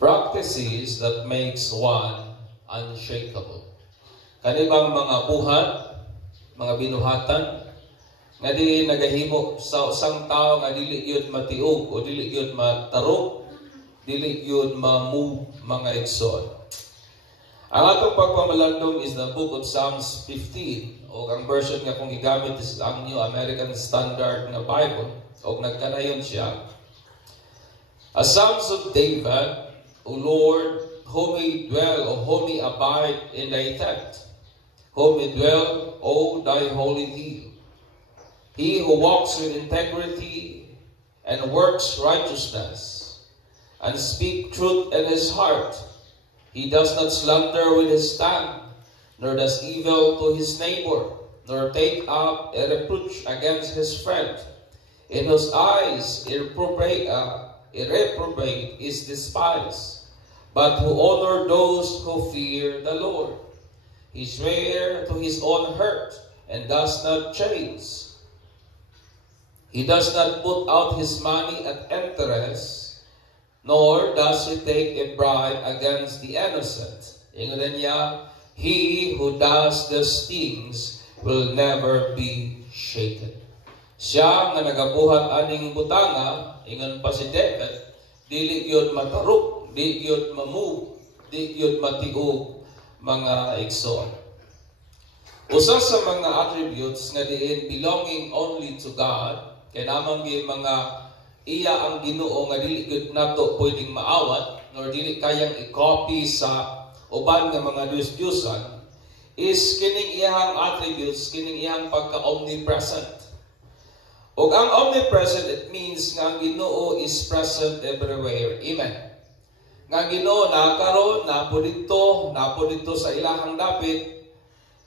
Practices that makes one unshakable. Kanibang mga buhat, mga binuhatan, nga di nagahimo sa usang tao nga dili gyud matiog o dili gyud matarog, dili gyud ma-move mga igsoon. Ang atong pagpamalandong is the book of Psalms 15 o ang version nga kung gigamit is ang New American Standard nga Bible o nagkanayon siya. A Psalms of David, O Lord, who may dwell or who may abide in thy tent, who may dwell, O thy holy hill. He who walks with integrity and works righteousness and speak truth in his heart. He does not slander with his tongue, nor does evil to his neighbor, nor take up a reproach against his friend, in whose eyes a reprobate is despised, but who honor those who fear the Lord. He swears to his own hurt and does not change. He does not put out his money at interest, nor does he take a bribe against the innocent. Ingon niya, he who does these things will never be shaken. Siya nga nagabuhat aning butanga, ingon pa si David, dili gyud matarok, di gyud mamove, di gyud matiog mga igsoon. Usa sa mga attributes nga diin belonging only to God, kaya namang mga iya ang Ginoo nga dili gyud nato pwedeng maawat nor dili kayang i-copy sa uban nga mga Diyos-Diyosan is kining iyang attributes, kining iyang pagka-omnipresent. Og ang omnipresent, it means nga ang Ginoo is present everywhere. Amen. Nga ang Ginoo nakaron, napo dito sa ilahang dapit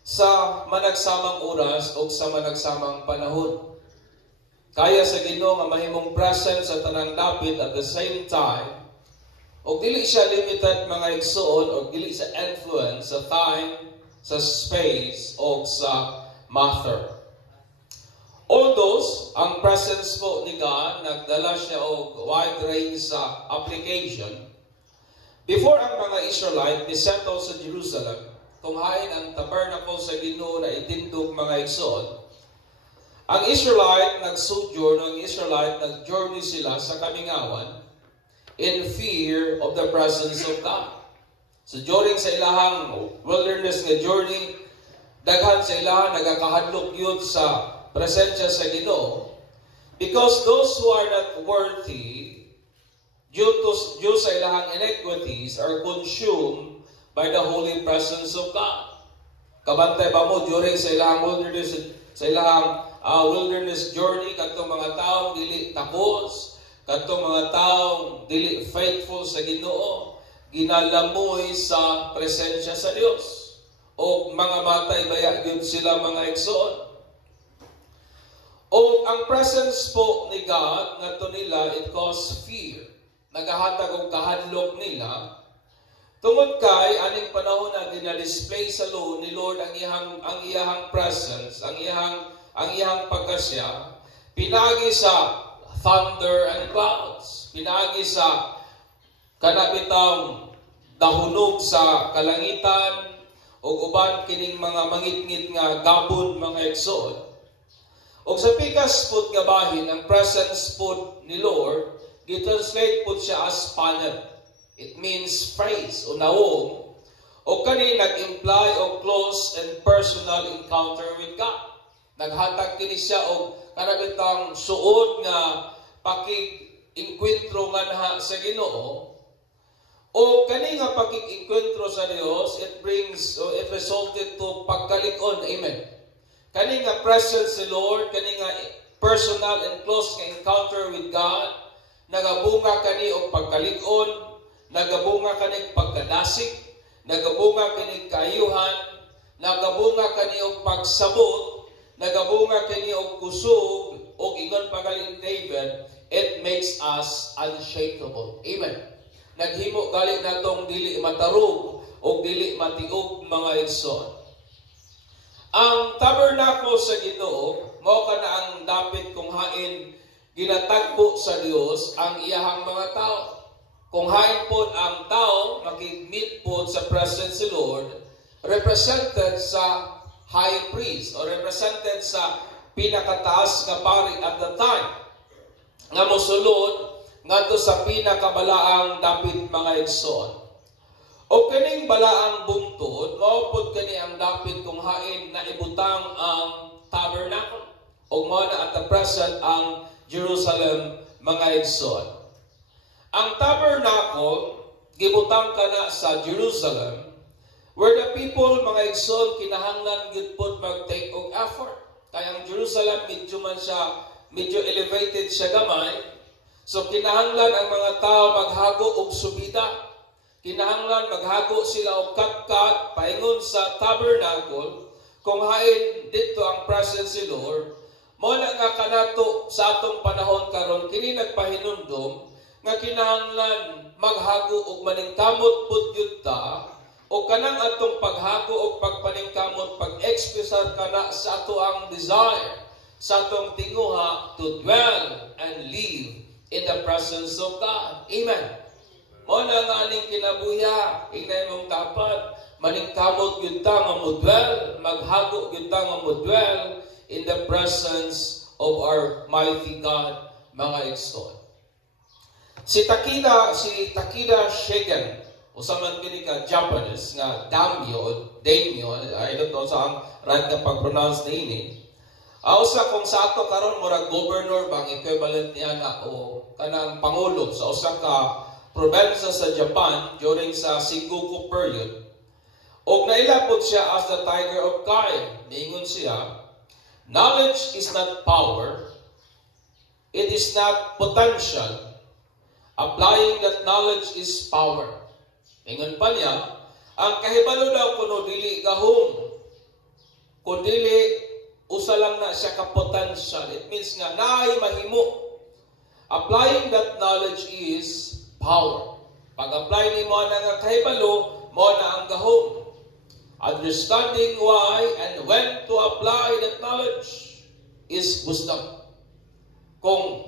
sa managsamang oras o sa managsamang panahon. Kaya sa Ginoo nga mahimong present sa tanang dapit at the same time, o dili siya limited mga igsoon, o dili sa influence sa time, sa space, o sa matter. Although, ang presence po ni God, nagdala siya og wide range sa application. Before ang mga Israelite nisettle sa Jerusalem, tunghain ang tabernacle sa Ginoo na itindog mga igsoon, ang Israelite nag-sojourn, ang Israelite nag-journey sila sa kamingawan in fear of the presence of God. So during sa ilahang wilderness nga journey, daghan sa ilahang nagakahadlok yun sa presensya sa Ginoo because those who are not worthy due sa ilahang iniquities are consumed by the holy presence of God. Kabantay ba mo during sa ilahang wilderness journey, kadtong mga taong dili tapos, kadtong mga taong dili faithful sa Ginoo, ginalamoy sa presensya sa Dios. O mga matay baya gyud sila mga igsoon. O ang presence po ni God ngadto nila, it cause fear. Nagahatag og kahadlok nila. Tungod kay aning panahon na dinadisplay sa ni Lord ang iyang presence, ang iyang pagkasya, pinagi sa thunder and clouds, pinagi sa kanabitang dahunog sa kalangitan, o uban kining mga mangitngit nga gabon mga igsoon. O sa pikas pud nga bahin, ang presence pud ni Lord, gitranslate pud siya as panel. It means praise o naong, o kani nag-imply o close and personal encounter with God. Naghatag kini siya og kanabitang suod nga pakig-inkwentro nga naha sa Ginoo. O kani nga pakig-inkwentro sa Dios, it resulted to pagkalig-on. Amen. Kani nga presence ni Lord, kani nga personal and close nga encounter with God, nagabunga kani og pagkalig-on, nagabunga kani pagkadasik, nagabunga kani kaayuhan, nagabunga kani og pagsabot, nagabunga kini og kusog og ingon pagaling David, it makes us unshakable. Amen. Naghimo gali natong dili matarog og dili matiog mga igsoon. Ang tabernacle sa Ginoo mao kana ang dapit kung hain ginatagbo sa Dios ang iyahang mga tao. kung hain po ang tao, makimit po sa presence si Lord, represented sa high priest or represented sa pinakataas nga pari at the time nga mosulod ngadto sa pinakabalaang dapit mga igsoon. O kaning balaang bungtod, maupod kani ang dapit kung hain na ibutang ang tabernacle. O mao na at the present ang Jerusalem mga igsoon. Ang tabernacle gibutang kana sa Jerusalem where the people mga igsoon kinahanglan gyud pod mag-take og effort. Kaya ang Jerusalem medyo elevated siya gamay. So kinahanglan ang mga tao maghago og subida. Kinahanglan maghago sila og katkat paingon sa tabernacle kung hain dito ang presence si Lord. Mao na nga kanato sa atong panahon karon kini nagpahinumdom nga kinahanglan maghago og maningkamot pud gyud ta o kanang atong paghago og pagpaningkamot pag-expressar kana sa ato ang desire sa atong tinguha to dwell and live in the presence of God. Amen. Mo na nga aning kinabuya, inay mong tapat, maningkamot gyud ta nga modwell, maghago gyud ta nga modwell in the presence of our mighty God, mga igsoon. Si Takeda Shigen, usa man kini ka Japanese nga daimyo, I don't know sa ang right nga pag-pronounce ni. Usa kung sa ato karon murag governor bang equivalent niya na o kanang pangulo sa usa ka probinsya sa Japan during sa Sengoku period. Og nailapod siya as the Tiger of Kai. Niingon siya, knowledge is not power. It is not potential. Applying that knowledge is power. Niingon pa niya, ang kahibalo daw kuno dili gahom. Kun dili usa lang na siya ka potential. It means nga naay mahimo. Applying that knowledge is power. Pag-apply ni mo na nga kahibalo, mo na ang gahom. Understanding why and when to apply that knowledge is wisdom. Kung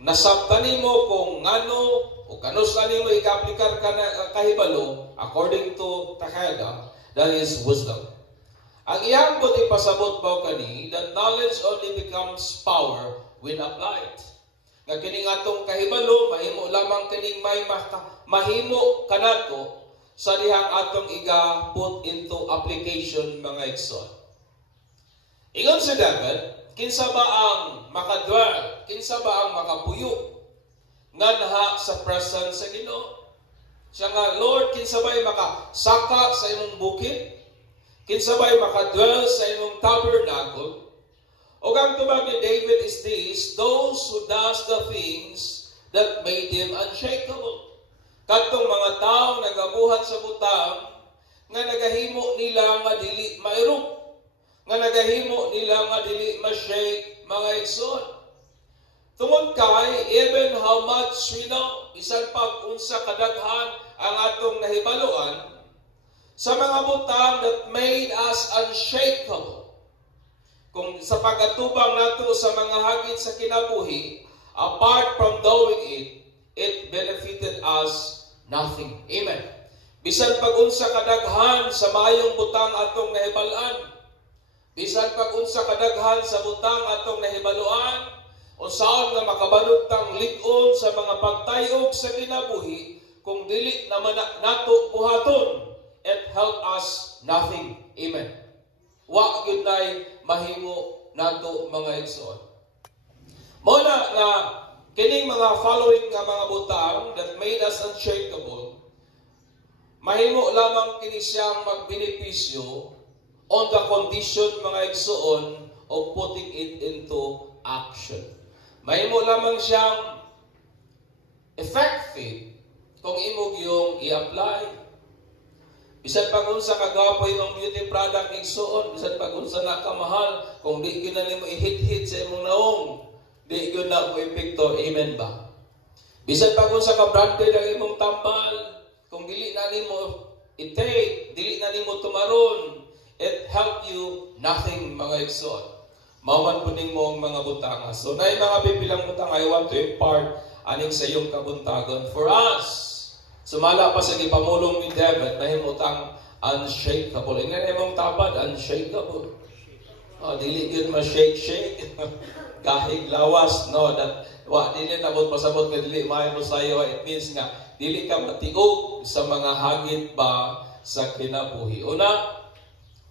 nasabtan mo kung ngano o kanus kanimo ika-aplikar ka na kahibalo, according to Takeda, that is wisdom. Ang iyang buti pasabot mo kani, that knowledge only becomes power when applied. Nga kining atong kahibalo, mahimo lamang kining may mahimo kanato sa dihang atong put into application mga igsoon. Ingon si David, kinsa ba ang makadwell, kinsa ba ang makapuyo nga naha sa presence sa Ginoo? Siya nga, Lord, kinsa ba'y makasaka sa imong bukid? Kinsa ba'y makadwell sa imong tabernacle? O ang tubag ni David is this, those who does the things that made him unshakable. Katong mga taong nagabuhat sa butang, nga nagahimo nila nga dili mairog, nga nagahimo nila nga dili ma-shake mga igsoon. Tungod kay, even how much we know, bisan pag unsa kadaghan ang atong nahibaluan, sa mga butang that made us unshakable, kung sa pag-atubang nato sa mga hagit sa kinabuhi, apart from doing it, it benefited us nothing. Amen. Bisan pag-unsa kadaghan sa mayong butang atong nahibalaan, bisan pag-unsa kadaghan sa butang atong nahibaluan, unsaon nga makabalutang lig-on sa mga pagtayog sa kinabuhi, kung dili naman nato buhaton, it help us nothing. Amen. Wa gyud nay mahimo nato mga igsoon. Mo na nga kining mga following nga mga butang that made us unshakable, mahimo lamang kini siyang magbenepisyo on the condition mga igsoon of putting it into action. Mahimo lamang siyang effective kung imo gyung i-apply. Bisan pag unsa kagwapo imong beauty product igsoon, bisan pag unsa na kamahal, kung di gyud na nimo i-hit sa imong naong, di gyud na mo epekto. Amen ba? Bisan pag unsa ka branded ang imong tambal, kung dili na nimo i-take, dili na nimo tumaron, it help you nothing mga igsoon. Maman puning mo ang mga butanga. So na mga pipilang butang, I want to impart aning sa iyong kabuntagon for us. Sumala pa sa gipamulong ni David, mahimutang unshakable. Ingnan imong tapad, unshakable. Dili yun ma-shake-shake. Kahig lawas, no? Dili na po pasabot nga dili maayo sayo. It means nga, dili ka matiog sa mga hagit ba sa kinabuhi. Una,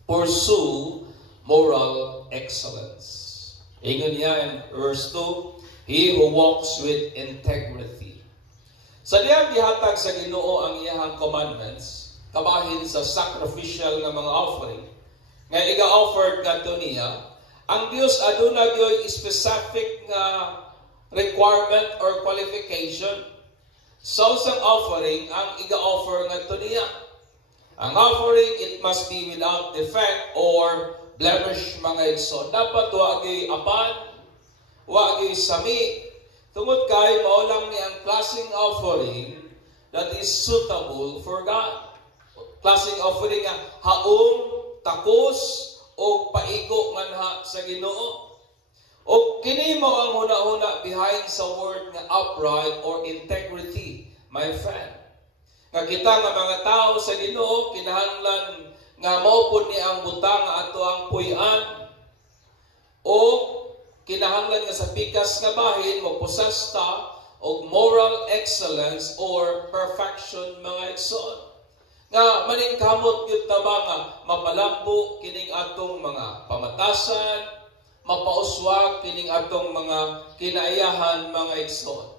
pursue moral excellence. Ingon niya in verse 2, he who walks with integrity. Sa diyang gihatag sa Ginoo ang iyahang commandments, kabahin sa sacrificial nga mga offering, nga iga-offered kadto niya, ang Dios aduna gyoy specific nga requirement or qualification sa usang offering ang iga-offer ngadto niya. Ang offering, it must be without defect or blemish, mga igsoon. Dapat wa gyud apan, wa gyud sami. Tungod kay mao lang ni ang klaseng offering that is suitable for God. Klaseng offering nga haom, takos o paigo nganha sa Ginoo. O kini mo ang huna-huna behind sa word nga upright or integrity, my friend. Nga kita nga mga tao sa Ginoo kinahanglan nga mao pud ni ang butang nga ato ang puy-an o kinahanglan nga sa pikas nga bahin magpossess ta og moral excellence or perfection, mga igsoon. Nga maningkamot gyud ta ba nga mapalambo kining atong mga pamatasan, mapauswag kining atong mga kinaiyahan, mga igsoon.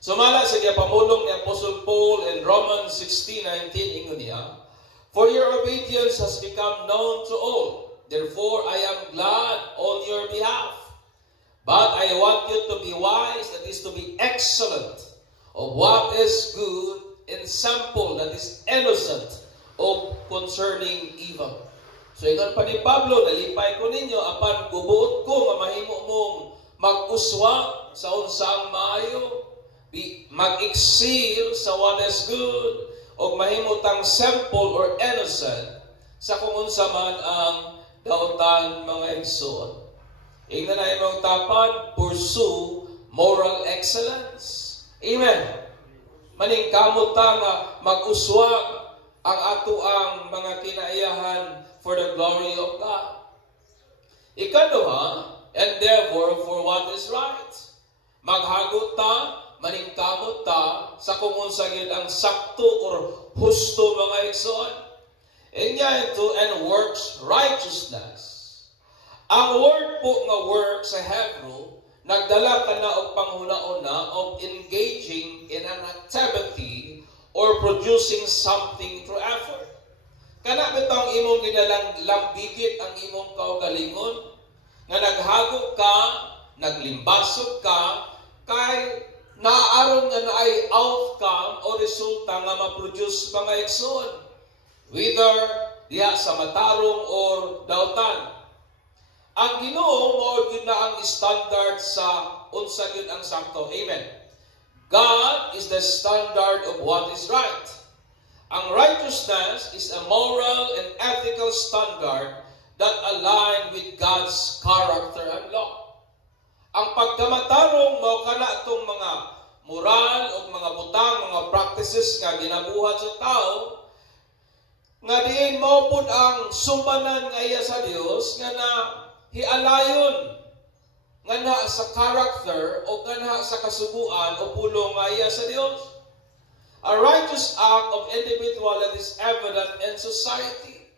Sumala sa pamulong ni Apostle Paul in Romans 16:19, ingon niya, for your obedience has become known to all. Therefore, I am glad on your behalf. But I want you to be wise, that is to be excellent of what is good, and simple, that is innocent of concerning evil. So, ingon pa ni Pablo, nalipay ko ninyo, apan gubuot ko, nga mahimo mong mag-uswa sa unsang maayo, mag-excel sa what is good, o mahimutang simple or innocent sa kung unsa man ang dautan, mga igsoon. Ingnan na imong tapad, pursue moral excellence. Amen. Maningkamot ta nga mag-uswag ang ato ang mga kinaiyahan for the glory of God. Ikaduha, endeavor for what is right. Maghagot ta, maningkamot ta sa kung unsa gyud ang sakto or husto, mga igsoon. And works righteousness. Ang word po nga work sa Hebrew nagdala kana og panghuna-una of engaging in an activity or producing something through effort. Kana bitong imong ginalang lambigit ang imong kaugalingon nga naghagok ka, naglimbasok ka kay naaron nga naay outcome o resulta nga ma-produce, mga igsoon, whether diha sa matarong or dautan. Ang Ginoo mao gyud na ang standard sa unsa gyud ang sakto. Amen. God is the standard of what is right. Ang righteousness is a moral and ethical standard that align with God's character and law. Ang pagkamatarong mao kana itong mga moral o mga butang, mga practices nga ginabuhat sa tao, nga diin mao pud ang sumbanan nga iya sa Dios nga na hialayon nga na sa character o nga na sa kasubuan o pulong nga iya sa Dios. A righteous act of individual that is evident in society.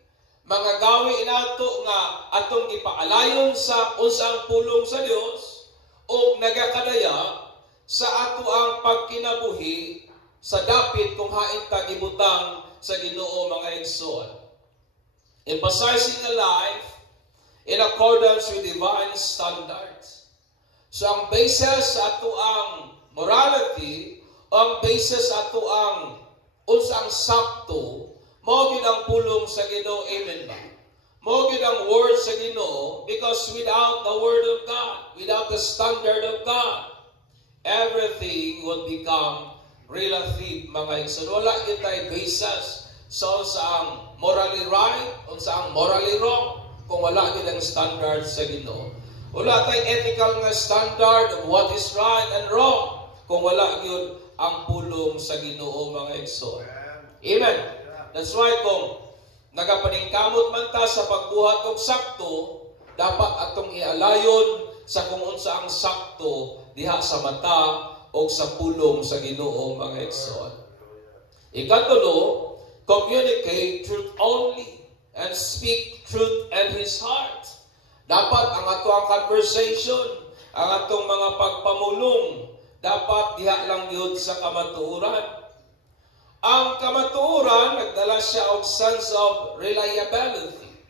Mga gawi inato nga atong gipaalayon sa unsang pulong sa Dios o nagakadaya sa ato ang pagkinabuhi sa dapit kung hain ta gibutang sa Ginoo, mga igsoon. Emphasizing a life in accordance with divine standards. So ang basis sa ato ang morality, ang basis sa ato ang unsang sakto, mao gyud ang pulong sa Ginoo. Amen ba? Mao gyud ang word sa Ginoo, because without the word of God, without the standard of God, everything would become relative, mga igsoon. Wala gyud tay basis sa unsang morally right, unsang morally wrong, kung wala gyud ang standard sa Ginoo. Wala tay ethical nga standard of what is right and wrong, kung wala yun ang pulong sa Ginoo, mga igsoon. Amen. That's why kung nagapaningkamot man ta sa pagbuhat og sakto, dapat atong ialayon sa kung unsa ang sakto diha sa mata o sa pulong sa Ginoo, mga igsoon. Ikatulo, communicate truth only and speak truth in His heart. Dapat ang ato ang conversation, ang atong mga pagpamulong, dapat diha lang yun sa kamatuoran. Ang kamatuoran, nagdala siya og sense of reliability.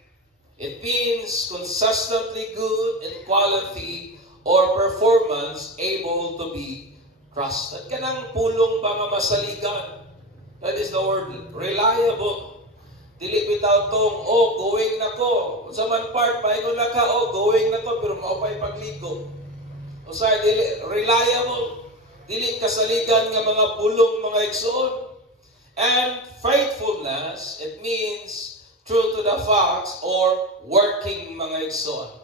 It means consistently good in quality or performance, able to be trusted. Kanang pulong ba nga masaligan? That is the word, reliable. Dili bitaw tong, going na ko. Sa man part, paingon na ka, going na ko, pero maupay pagligo. O sa dili, reliable. Dili kasaligan nga mga pulong, mga igsoon. And faithfulness, it means true to the facts or working, mga igsoon.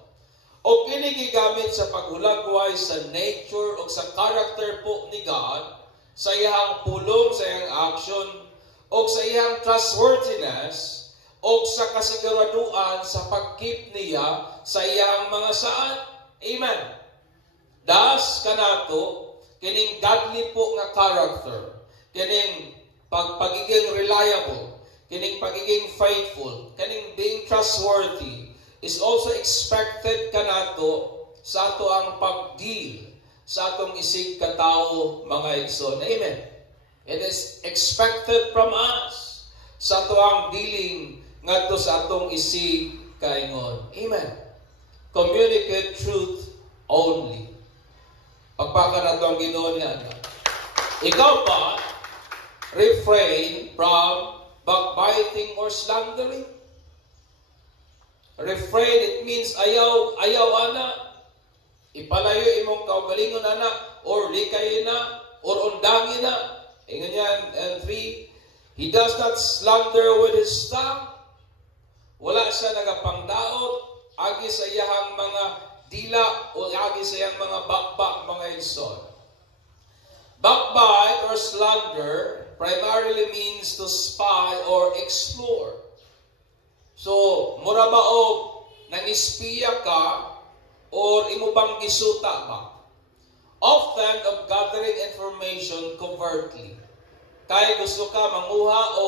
O kini gigamit sa paghulagway sa nature o sa character po ni God, sa iyang pulong, sa iyang action, o sa iyang trustworthiness, o sa kasiguraduan sa pagkeep niya sa iyang mga saad. Amen. Das kanato, kining godly po nga character, kining pagiging reliable, kining pagiging faithful, kining being trustworthy, is also expected kanato sa ato ang pag-deal sa atong isig katao, mga igsoon. Amen. It is expected from us sa ato ang dealing ngadto sa atong isig kaingon. Amen. Communicate truth only. Pagpaka na ito ang Ginoo niya. Ikaw pa, refrain from backbiting or slandering. Refrain, it means ayaw ana. Ipalayo imong kaugalingon ana, or likay na, or undangin na. Ingon yan, and 3, he does not slander with his tongue. Wala siya nagapangdaot, agi sa iyang mga dila, o agi sa iyang mga bakbak, mga igsoon. Backbite or slander primarily means to spy or explore. So, mura ba o nangispiya ka or imo bang gisuta ba? Often of gathering information covertly. Kaya gusto ka manguha o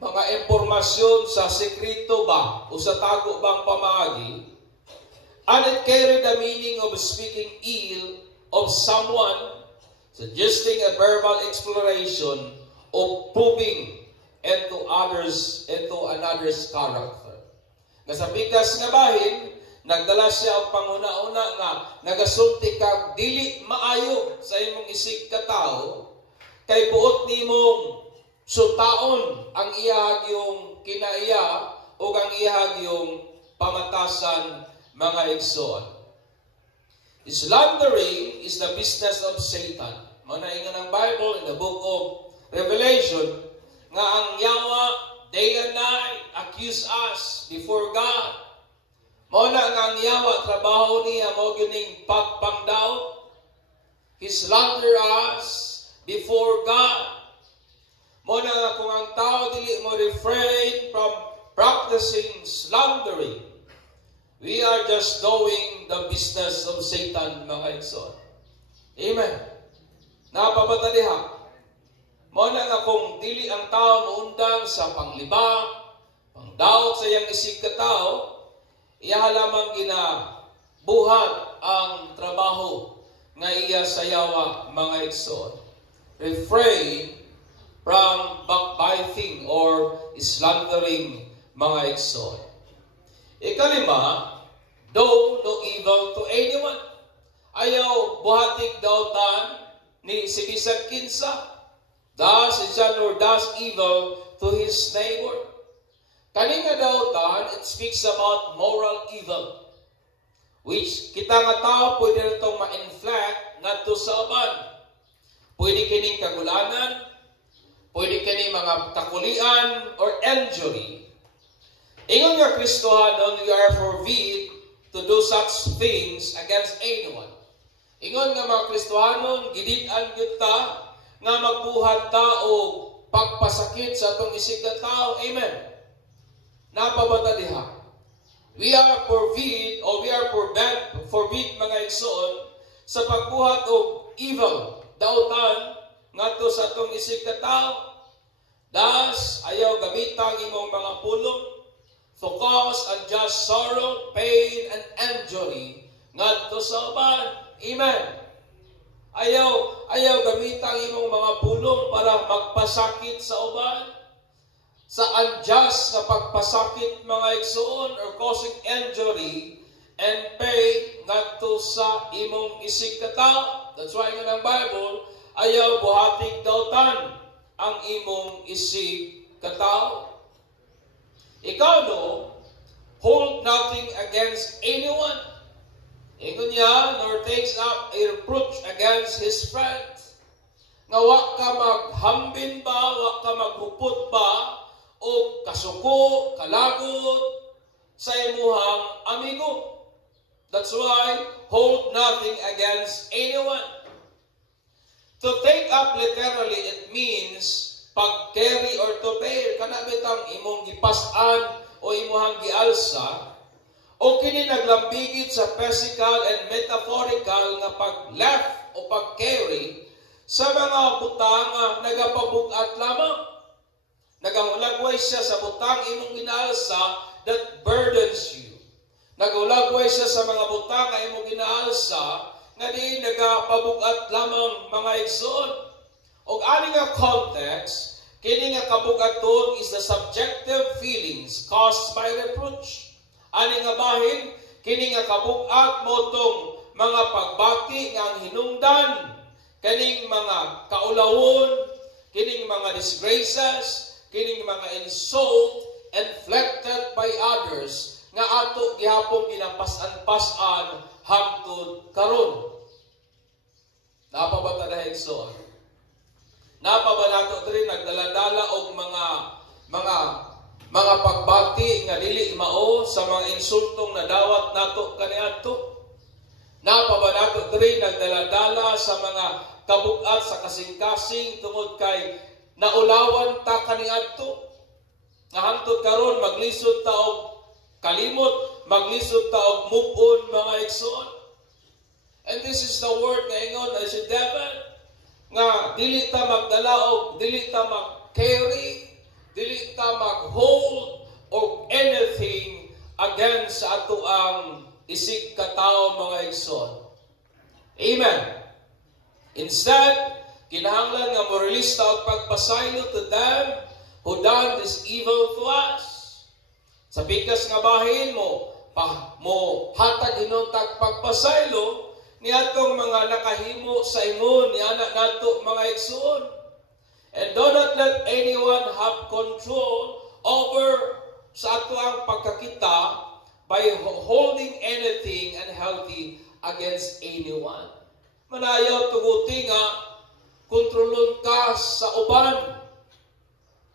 mga impormasyon sa sekreto ba o sa tago bang pamaagi, and it carried the meaning of speaking ill of someone, suggesting a verbal exploration of probing into another's character. Nga sa bigas nga bahin, nagdala siya og panguna-una nga nagasulti kag dili maayo sa imong isig katao, kay buot nimong sutaon ang iyahag yung kinaiya o ang iyahag yung pamatasan, mga igsoon. Slandering is the business of Satan. Manaingan ang Bible in the book of Revelation nga ang yawa day and night accuse us before God. Mao na nga ang yawa trabaho niya mo gining pagpangdaot. He slander us before God. Mao na nga kung ang tao dili mo refrain from practicing slandering, we are just doing the business of Satan, mga igsoon. Amen. Napabata diha. Mao na nga kung dili ang tao muundang sa panglibang, pangdaot sa iyang isig katao, iya lamang ginabuhat ang trabaho nga iya sayawa, mga igsoon. Refrain from backbiting or slandering, mga igsoon. Ikalima, do no evil to anyone. Ayaw buhatig dautan ni si bisag kinsa. Does nor does evil to his neighbor. Kani nga dautan, it speaks about moral evil, which kita nga tao pwede na itong ma-inflict ngadto sa uban. Pwede kining kagulanan, pwede kining mga kakulian or injury. Ingon nga Kristohanon, we are forbid to do such things against anyone. Ingon nga mga Kristohanon, gidid-an gyud ta nga magbuhat ta og pagpasakit sa atong isig nga tao. Amen. Napabata diha. We are forbid mga igsoon sa pagbuhat og evil, dautan ngadto sa atong isig nga tao. Das ayaw gamitang imong mga pulong to cause unjust sorrow, pain, and injury ngadto sa uban. Amen. Ayaw gamitang imong mga pulong para magpasakit sa uban. Sa unjust na pagpasakit mga igsoon or causing injury and pain ngadto sa imong isig ka tao. That's why in ang Bible, ayaw buhatig dautan ang imong isig ka tao. Ikaw no, hold nothing against anyone. Ingon niya, nor takes up a reproach against his friend. Nga wa ka maghambin ba, wa ka maghupot ba, o kasuko, kalagot sa imuhang amigo. That's why, hold nothing against anyone. To take up literally, it means pag-carry or to bear. Kanabit ang imong gipasan o imuhang gialsa, o kini naglambigit sa physical and metaphorical nga pag-left o pag-carry sa mga butang nga nagapabugat lamang. Nagahulagway siya sa butang imong ginaalsa that burdens you. Nagahulagway siya sa mga butang nga imong ginaalsa nga di nagapabugat lamang mga igsoon. Og ani nga context, kini nga kabugaton is the subjective feelings caused by reproach. Ani nga bahin, kini nga kabugat motong mga pagbati nga ang hinungdan, kining mga kaulawon, kining mga disgraces, kining mga insult inflicted by others nga ato gihapon ginapas-an hangtod karon. Napabata dahil so. Napaba nato diri nagdala-dala og mga pagbati nga dili mao sa mga insultong nadawat nato kaniadto. Napaba nato diri nagdala-dala sa mga kabugat sa kasing-kasing tungod kay naulawan ta kaniadto. Nga hangtod karon maglisod ta og kalimot, maglisod ta og move on mga igsoon. And this is the word nga ingon as si David nga dili ta magdala og dili ta mag-carry, dili ta mag-hold og anything against sa ato ang isig katao mga igsoon. Amen. Instead, kinahanglan nga moralista og pagpasaylo to them who done this evil to us. Sa pikas nga bahin mo hatag hinuntag pagpasaylo niadtong mga nakahimo sa ingon ni anak nato mga igsoon. And do not let anyone have control over sa ato ang pagkakita by holding anything unhealthy against anyone. Manayaw tuguti nga kontrolon ka sa uban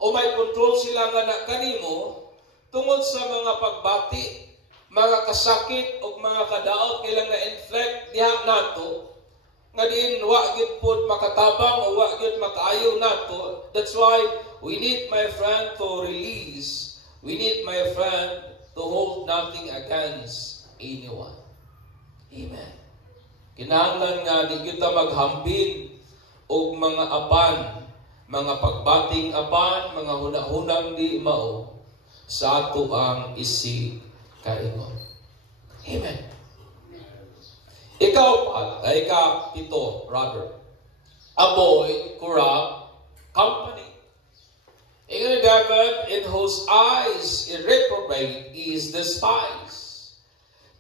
o may control sila nga na kanimo tungod sa mga pagbati, mga kasakit o mga kadaot kailang na-inflict diha nato nga din wa gyud pod makatabang o wa gyud makaayo nato. That's why we need, my friend, to release. We need, my friend, to hold nothing against anyone. Amen. Kinahanglan nga di gyud ta maghambin og mga apan, mga pagbating apan, mga hunahunang di mao sa ato ang isig kaingon. Amen. Ika-pito, rather. Avoid corrupt company. Ingon David, in whose eyes a reprobate is despised.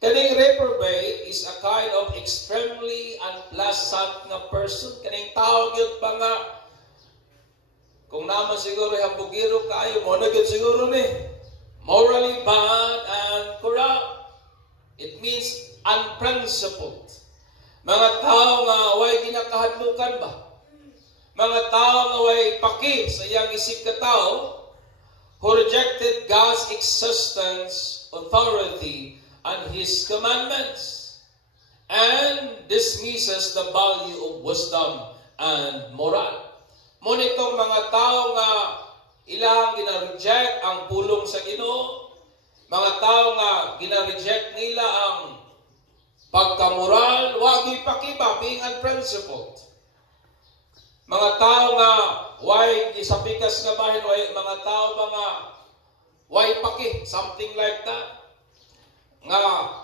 Kaning reprobate is a kind of extremely unpleasant na person. Kaning tao gyud pa nga kung naman siguro hapugiro kayo mo na gyud siguro ni morally bad and corrupt. It means unprincipled. Mga tao nga way ginakahadlukan ba? Mga tao nga way paki sa iyang isig ka tao who rejected God's existence, authority, and His commandments. and dismisses the value of wisdom and moral. Ngunit itong mga tao nga ilang gina-reject ang pulong sa Ginoo, mga tao nga gina-reject nila ang pagkamoral, wag ipakiba, being unprincipled. Mga tao nga why gisapikas nga bahin, mga tao mga why paki, something like that. Nga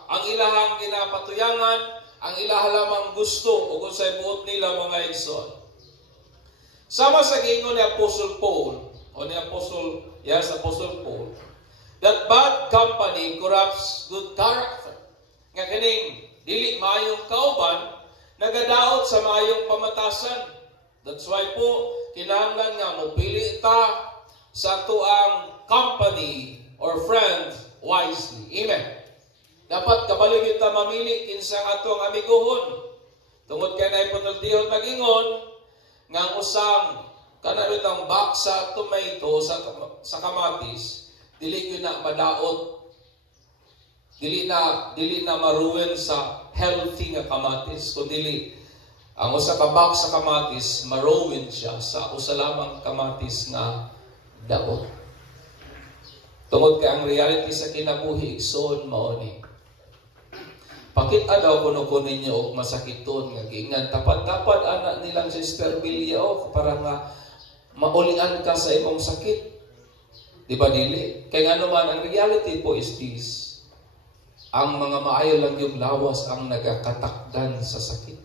ang ilahang ginapatuyangan, ang ilaha lamang gusto ug unsay buot nila mga igsoon. Sama sa giingon ni Apostle Paul, Apostle Paul, that bad company corrupts good character. Nga kining dili maayong kauban nagadaot sa maayong pamatasan. That's why po kinahanglan nga mopili ta sa tuang company or friend wisely. Amen. Dapat kabalo kita mamili kinsa atong amiguhon. Tungod kay nay punultihon magingon nga ang usang kanang itang box sa tomato sa kamatis, dili ko na madaot, dili na maruwen sa healthy nga kamatis, kundi ang usa ka box sa kamatis maruwen siya sa usa lamang kamatis nga daot. Tungod kay ang reality sa kinabuhi igsoon mao ni. Pakita daw kuno ninyo og masakiton nga giingnan tapat-tapat anak nilang Sister Bilya para nga maulian ka sa imong sakit. Di ba dili? Kaya nga naman, ang reality po is this. Ang mga maayo lang yung lawas ang nagakatakdan sa sakit.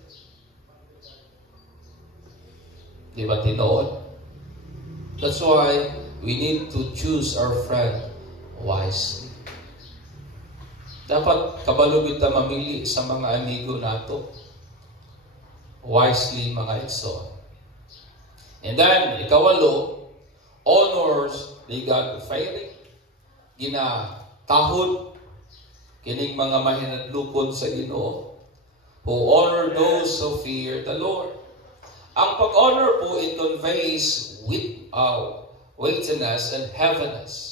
Di ba tinood? That's why we need to choose our friend wisely. Dapat kabalo kita mamili sa mga amigo nato. Wisely mga igsoon. And then, ikawalo, honors the God of failing. Ginatahod kining mga mahinadlukod sa Ginoo who honor those who fear the Lord. Ang pag-honor po, it conveys weightiness and heaviness.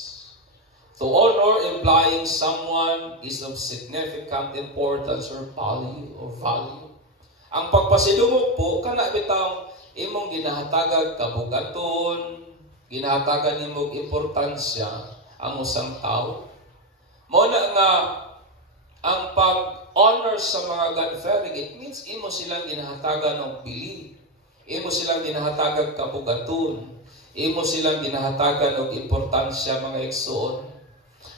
To honor implying someone is of significant importance or value. Ang pagpasidungog po, kana bitang imong ginahatagan kabugaton, ginahatagan imong importansya ang usang tao. Mao na nga ang pag-honor sa mga God-fearing, it means imo silang ginahatagan ng bili, imo silang ginahatagan kabugaton, imo silang ginahatagan og importansya mga igsoon.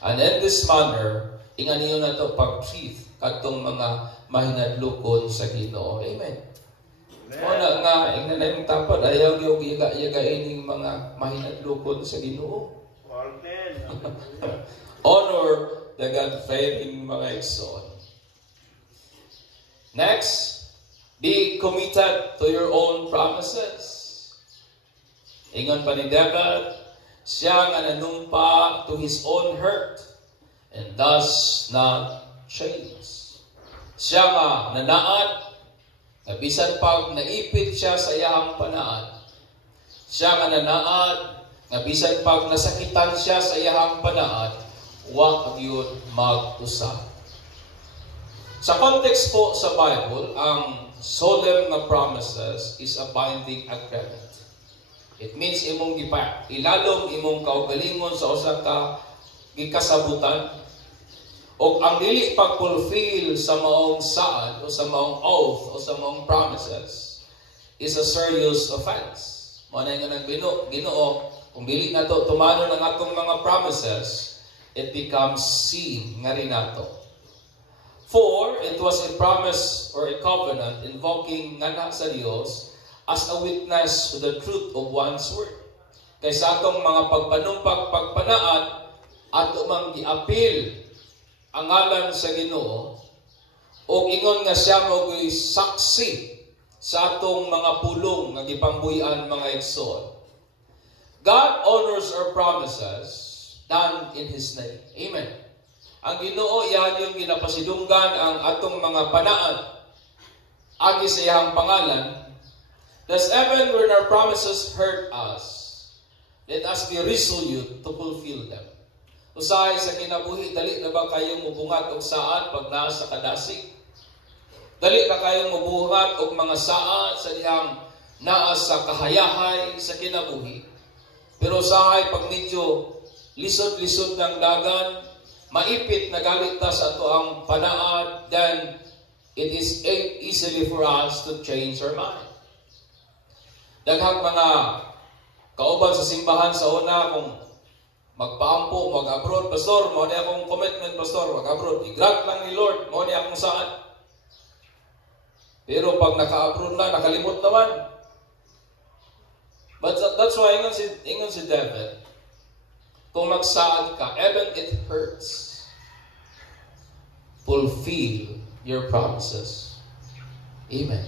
And in this manner, ingan niyo na to pag-treat kadtong mga mahinadlukon sa Ginoo. Amen. Muna nga, ingnan na yung tapad, ayaw yung yaga-yagain yung mga mahinadlukon sa Ginoo. Honor the God-fearing mga igsoon. Next, be committed to your own promises. Ingon pa ni David, siya nga nanumpa to his own hurt and does not change. Siya nga nanaad, bisan pag naipit siya sa iyang panaan. Siya nga nanaad, bisan pag nasakitan siya sa iyang panaan, wa gyud mag-usab. Sa context po sa Bible, ang solemn na promises is a binding agreement. It means imong ilalom imong kaugalingon sa usa ka gikasabutan o ang dili pag-fulfill sa maong saad o sa maong oath o sa maong promises is a serious offense. Mao na nga Ginoo, kung dili nato tumano ng atong mga promises, it becomes sin nga rin nato. For it was a promise or a covenant invoking ngana sa Dios as a witness to the truth of one's word. Kaysa atong mga pagpanumpak-pagpanaad, ato mang giapil ang ngalan sa Ginoo, o ingon nga siya mo'y saksi sa atong mga pulong nga gipangbuyan mga igsoon. God honors our promises done in His name. Amen. Ang Ginoo, yan yung ginapasidunggan ang atong mga panaan agi sa iyang pangalan. Thus, even when our promises hurt us, let us be resolute to fulfill them. Usahay sa kinabuhi, dali na ba kayong mubungat og saad pag naa sa kadasig? Dali na kayong mabuhat og mga saad sa dihang naa sa kahayahay sa kinabuhi. Pero usahay pag medyo lisod-lisod ng dagan, maipit na galit ta sa ato ang panaad, then it is easily for us to change our mind. Daghang mga kauban sa simbahan sa una kung magpaampo, mag-abroad, pastor, mo ni akong commitment, pastor, mag-abroad. I-grant lang ni Lord, mo ni akong saan. Pero pag naka-abroad na, nakalimot naman. But that's why ingon si David, kung magsaad ka, even it hurts, fulfill your promises. Amen.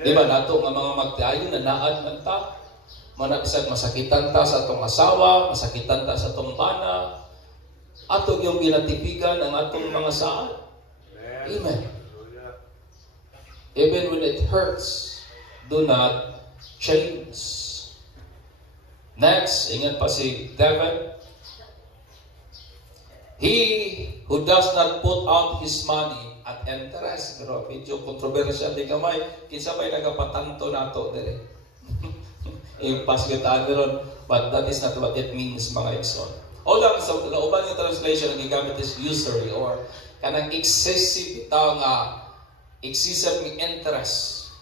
Diba nato nga mga magtiayo na naad man ta, manapisag masakitan ta sa atong asawa, masakitan ta sa atong bana, ato yung ginatipigan ang atong mga saad. Amen. Even when it hurts, do not change. Next, ingat pa si David. He who does not put out his money at interest. Pero medyo controversial di kamay. Kinsa may nagapatanto nato dire. Impas kita ron, but that is not what it means, mga igsoon. Although sa uban nga translation ang gigamit is usury or kanang excessive bitaw nga excessive ng interest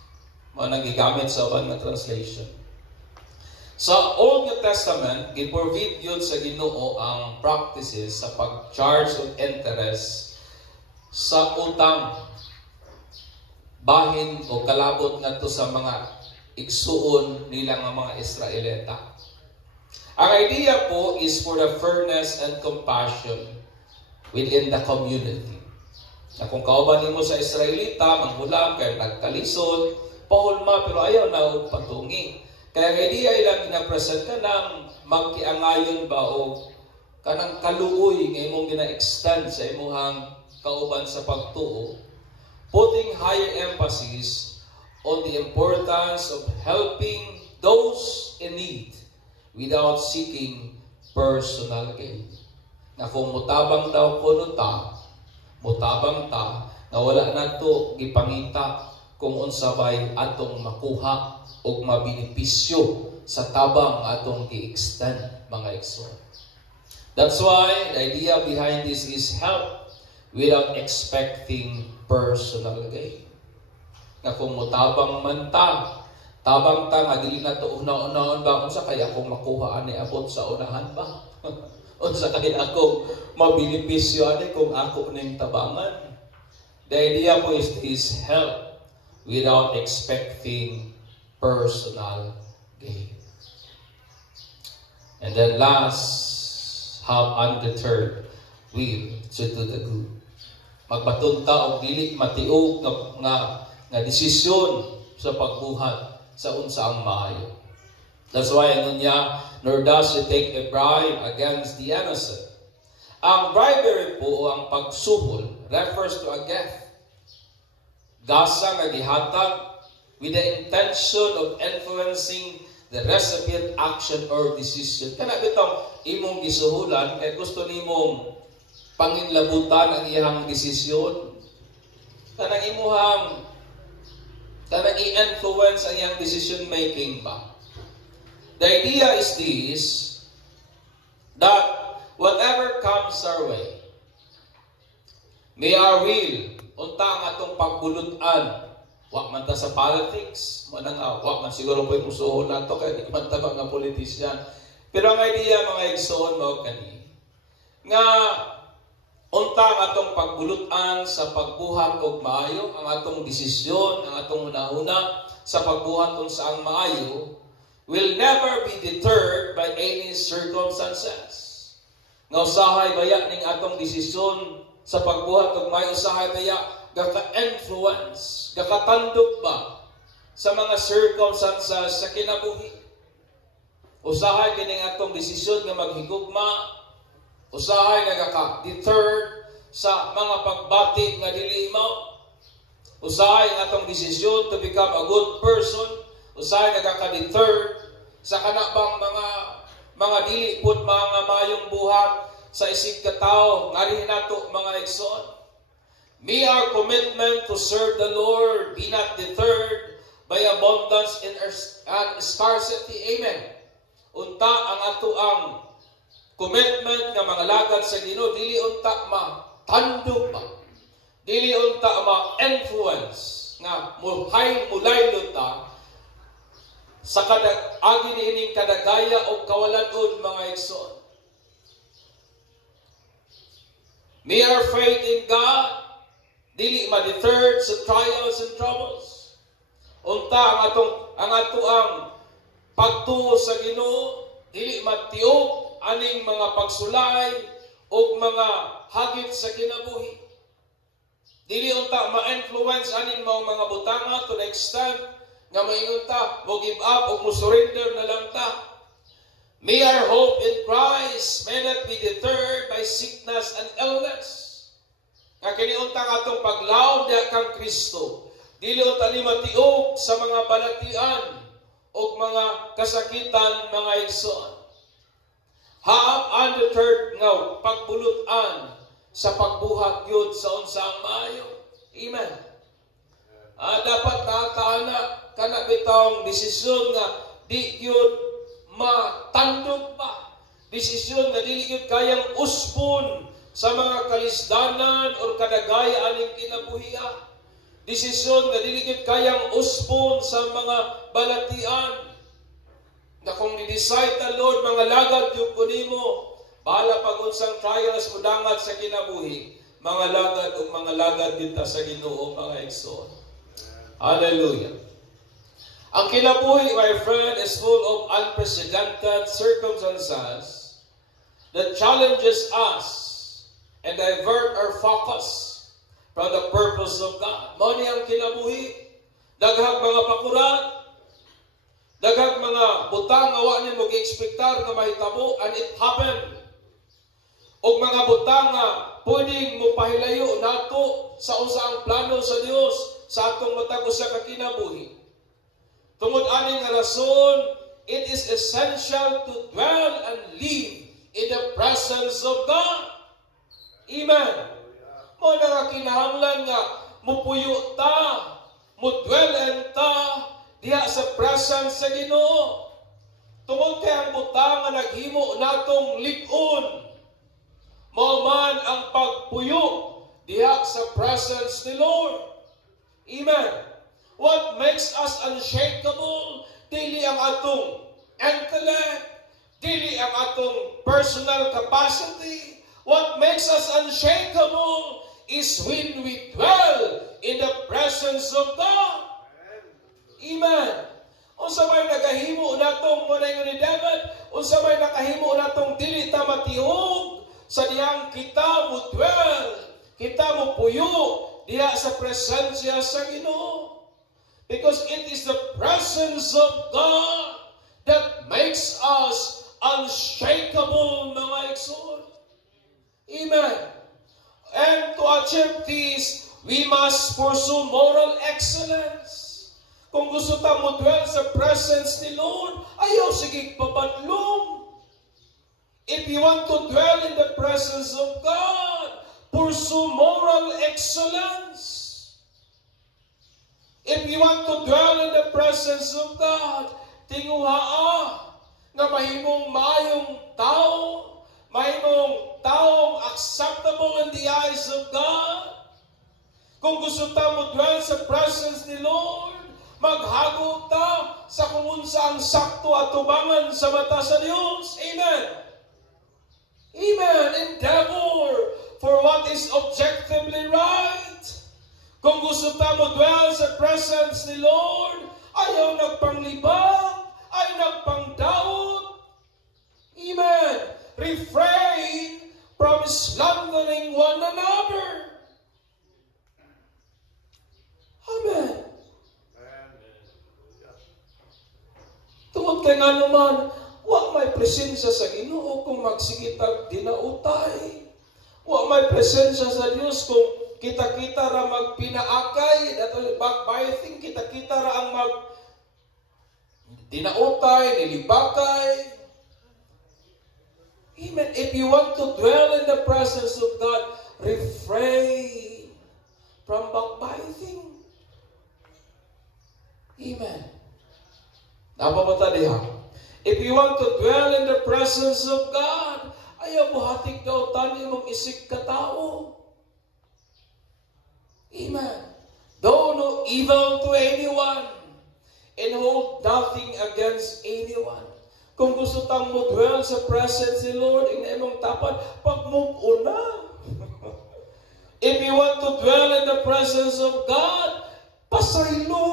mo nang gigamit sa uban nga translation. Sa Old New Testament, giprovid yun sa Ginoo ang practices sa pag-charge of interest sa utang, bahin o kalabot ngadto sa mga igsuon nila nga mga Israelita. Ang idea po is for the fairness and compassion within the community. Na kung kauban nimo sa Israelita, manghulam kay nagkalisod, pahulma pero ayaw na og patungi. Kaya ang idea ilang ginapresent ka ng magkiangayon ba o kanang kaluoy nga imong gina-extend sa imuhang kauban sa pagtuo, putting higher emphasis on the importance of helping those in need without seeking personal gain. Na kung mutabang daw kuno ta, mutabang ta, na wala na to gipangita kung unsabay atong makuha o mabenepisyo sa tabang atong gi-extend, mga igsoon. That's why the idea behind this is help without expecting personal gain. Na kung mutabang man ta, tabang ta nga dili na to una-unaon ba unsa kaya akong makuha ani abot sa unahan ba? Unsa kaya akong mabenepisyo ani kung ako ning tabangan? The idea po is help without expecting personal gain. And then last, have undeterred will to do the good. Magbaton ta og dili matiog nga desisyon sa pagbuhat sa unsa ang maayo. That's why ano niya, nor does it take a bribe against the innocent. Ang bribery po, ang pagsuhol, refers to a gift. Gasa nga gihatag with the intention of influencing the recipient action or decision. Kana bitong imong gisuhulan kay gusto nimong panginlabutan ang iyang desisyon. Kanang imuhang kanang i-influence ang iyang decision making ba. The idea is this, that whatever comes our way, may our will unta ang atong pagbulutan. Wa man ta sa politics, wa man siguro po yung usuhon nato kaya di man ta mga politician. Pero ang idea mga igsoon mo kani nga unta ang atong pagbulutan sa pagbuhat og maayo, ang atong desisyon, ang atong hunahuna sa pagbuhat kung saang maayo will never be deterred by any circumstances. Nga usahay baya ning atong desisyon sa pagbuhat og maayo, usahay baya gaka-influence, gakatandok ba sa mga circumstances sa kinabuhi. Usahay kining atong desisyon nga maghigugma, usahay nga gaka-deter sa mga pagbati nga dili mao, usahay nga atong desisyon to become a good person, usahay nga gaka-deter sa kanabang mga dili pud mga mayong buhat sa isig ka tawo nga nato mga igsoon. May our commitment to serve the Lord be not deterred by abundance and scarcity. Amen. Unta ang ato ang commitment nga mga lagad sa Ginoo, dili unta matandog ba? Dili unta ma-influence nga mulay ta sa agi niining kadagaya o kawalan-on mga igsoon. May our faith in God dili ma-deterred sa trials and troubles. Unta ang ato ang pagtuo sa Ginoo dili matiog aning mga pagsulay o mga hagit sa kinabuhi. Dili unta ma-influence aning mga butanga to the extent nga maingon ta mo give up o mo surrender na lang ta. May our hope in Christ may not be deterred by sickness and illness. Nga kini unta atong paglaom diha kang Kristo. Dili unta ni matiog sa mga balatian o mga kasakitan mga igsoon. Have undeterred nga pagbulutan sa pagbuhat yun sa unsang maayo. Amen. Dapat nakataana kana bitong desisyon nga di yun matandog pa. Desisyon nga dili yun kayang uspon sa mga kalisdanan o kadagayaan ng kinabuhian. Desisyon nga dili yun kayang uspon sa mga balatian. Na kung ni-decide na Lord, mga lagad yung kunimo, bahala pag-unsang trials o dangat sa kinabuhi, mga lagad din ta sa Ginoo, mga igsoon. Hallelujah. Ang kinabuhi, my friend, is full of unprecedented circumstances that challenges us and divert our focus from the purpose of God. Mao ni ang kinabuhi. Daghang mga pakuran, daghang mga butang nga wa nimo gi-ekspektar nga mahitabo, and it happened. O mga butang nga pwedeng mo pahilayo nato sa usaang plano sa Dios sa atong matag usa ka kinabuhi. Tungod aning nga rason, it is essential to dwell and live in the presence of God. Amen. Mo na nga kinahanglan nga mupuyo ta, mudwell ta diha sa presence sa Ginoo. Tungod kay ang butang nga naghimo natong lig-on, mao man ang pagpuyo diha sa presence ni Lord. Amen. What makes us unshakable? Dili ang atong intellect, dili ang atong personal capacity. What makes us unshakable is when we dwell in the presence of God. Amen. Unsa may nakahimo natong munay ni David, unsa may nakahimo natong dili ta matihog sa diyang kita mo dwell, kita mo puyo diha sa presensya sa Ginoo. Because it is the presence of God that makes us unshakable, mga igsoon. Amen. And to achieve this, we must pursue moral excellence. Kung gusto ta mo dwell sa presence ni Lord, ayaw sige pabadlong. If you want to dwell in the presence of God, pursue moral excellence. If you want to dwell in the presence of God, tinguhaa nga mahimong maayong tao, mahimong taong acceptable in the eyes of God. Kung gusto ta mo dwell sa presence ni Lord, maghago ta sa kung unsa ang sakto at tubangan sa mata sa Dios. Amen. Amen. Endeavor for what is objectively right. Kung gusto ta mo dwell sa presence ni Lord, ayaw nagpanglibang, ay nagpangdaot. Amen. Refrain from slandering one another. Amen. Tungod kay nga naman, wa may presensya sa Ginoo kung magsigitag dinautay. Wa may presensya sa Dios kung kita-kita ra magpinaakay, at backbiting, kita-kita ra ang mag dinautay, nilibakay. Amen. If you want to dwell in the presence of God, refrain from backbiting. Amen. Napamata diha. If you want to dwell in the presence of God, ayaw buhatik daw tani mong isik ka tao. Amen. Do no evil to anyone and hold nothing against anyone. Kung gusto tang mo dwell sa presence ni Lord, ingay mong tapat, pag-move on na. If you want to dwell in the presence of God, pasaylo.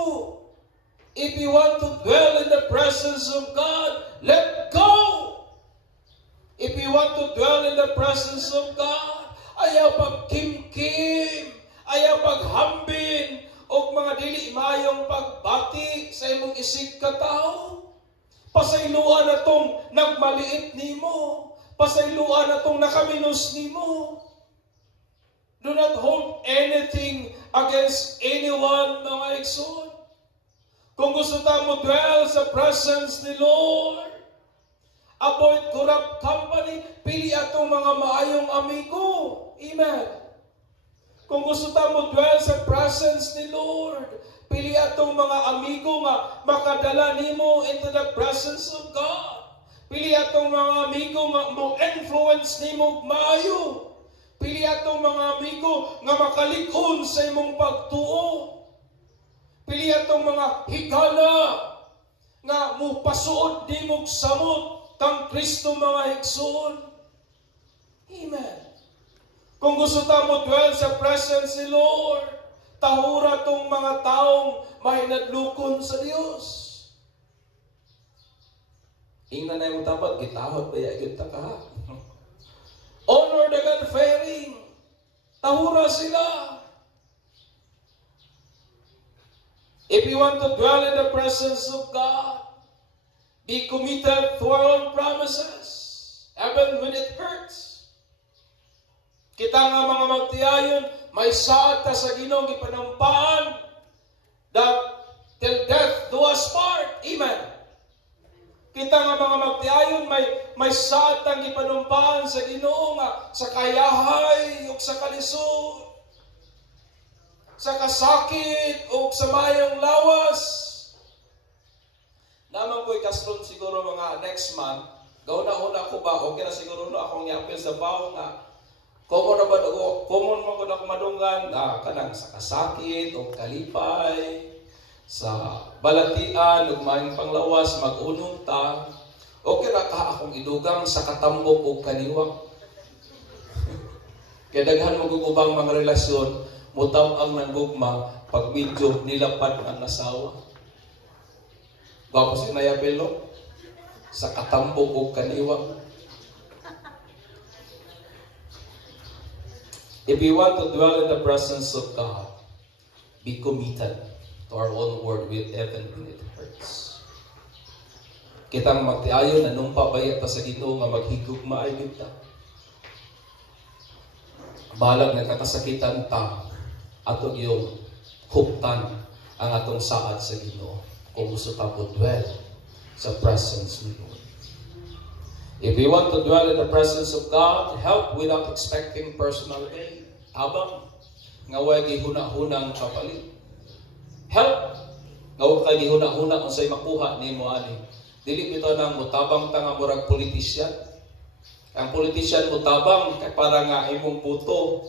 If you want to dwell in the presence of God, let go. If you want to dwell in the presence of God, ayaw pag-kim-kim, ayaw paghambin, o mga dili mayong pagbati sa imong isig ka tao. Pasayluan na tong nagmaliit nimo. Pasayluan na tong nakaminus nimo. Do not hold anything against anyone, mga igsoon. Kung gusto tayo mo dwell sa presence ni Lord, avoid corrupt company, pili atong mga maayong amigo. Amen. Kung gusto tayo mo dwell sa presence ni Lord, pili atong mga amigo nga makadala nimo into the presence of God. Pili atong mga amigo nga mo-influence nimo maayo. Pili atong mga amigo nga makalikon sa imong pagtuo. Pili atong mga higala nga mupasuod nimo samot kang Kristo, mga igsoon. Amen. Kung gusto ta mo dwell sa presence ni Lord, tahura tong mga taong may nadlukon sa Dios. Ingnan na yung tapat, kitahot ba yagit ta ka? Honor the God-fearing. Tahura sila. If you want to dwell in the presence of God, be committed to our own promises, even when it hurts. Kita nga mga magtiayon, may saad ta sa Ginoo gipanampaan, that till death do us part. Amen. Kita nga mga magtiayon, may saad tang gipanumpaan sa Ginoo nga sa kayahay ug sa kalisod, sa kasakit o sa mayong lawas. Naman ko'y kasron siguro mga next month, gauna-una ko ba, okay na siguro no akong yapil sa bawo nga, common mo ko na kumadungan, kanang sa kasakit o kalipay, sa balatian, ug mayong panglawas, mag-unong ta, okay na ka akong idugang sa katambok o kaniwang. Kaya daghan magugubang mga relasyon, mutam ang nanggugma pag medyo nilapad ang asawa. Bago si Nayabelo, sa katambog o kaniwang. If we want to dwell in the presence of God, be committed to our own word with even when it hurts. Kitang magtiayon na nung pabayat pa sa Ginoo nga maghigugma ay kita. Balag nagkakasakitan ta, atong yung huptan ang atong saad sa Ginoo kung gusto ta po dwell sa presence ni Lord. If we want to dwell in the presence of God, help without expecting personal gain. Habang nga way gihuna-hunang kapalit. Help nga way gihuna-hunang unsay makuha nimo ani. Dili bitaw nang mutabang ta nga murag politisyan. Ang politisyan mutabang kay para nga imong buto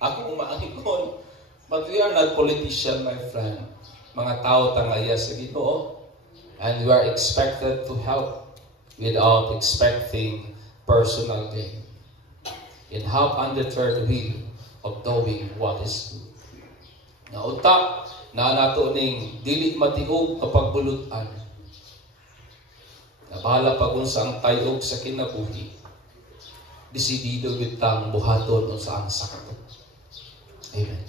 ako umaangon. But we are not politicians, my friend. Mga tao tangaya sa Ginoo. And we are expected to help without expecting personal gain. In help undeterred will of doing what is good. Nauta na nato ning dili matiog kapag bulutan. Nabahala pag unsa ang tayog sa kinabuhi. Desidido bitang buhaton unsa ang sakatot. Amen.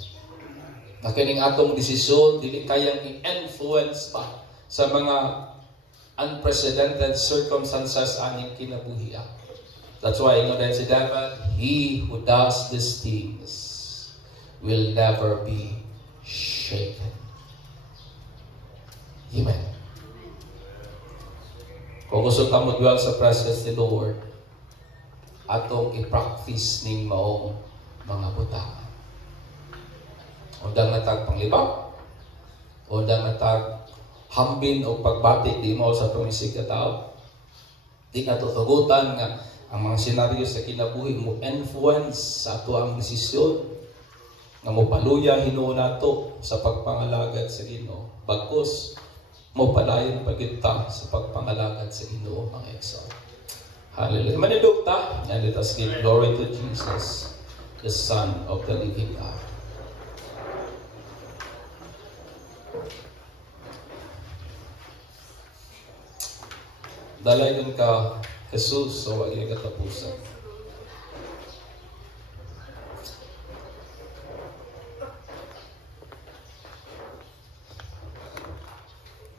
Na kining atong desisyon dili kayang i-influence pa sa mga unprecedented circumstances aning kinabuhi. That's why ingon si David, he who does these things will never be shaken. Amen. Kung gusto ka mo dwell sa presence ni Lord, atong i-practice ning maong mga buta. Undang natag panglibak, undang natag hambin o pagbati di mo sa tumisig ka tao. Di ka tutugutan nga ang mga senaryo sa kinabuhi mo influence sa ato ang desisyon nga mo paluya hinuon nato sa pagpangalagad sa Ginoo. Bagkus mo palayon pagita sa pagpangalagad sa Ginoo, mga igsoon. Hallelujah. Manidugta, and let us give glory to Jesus, the Son of the living God. Dalayan ka, Jesus, sa wagi katapusan.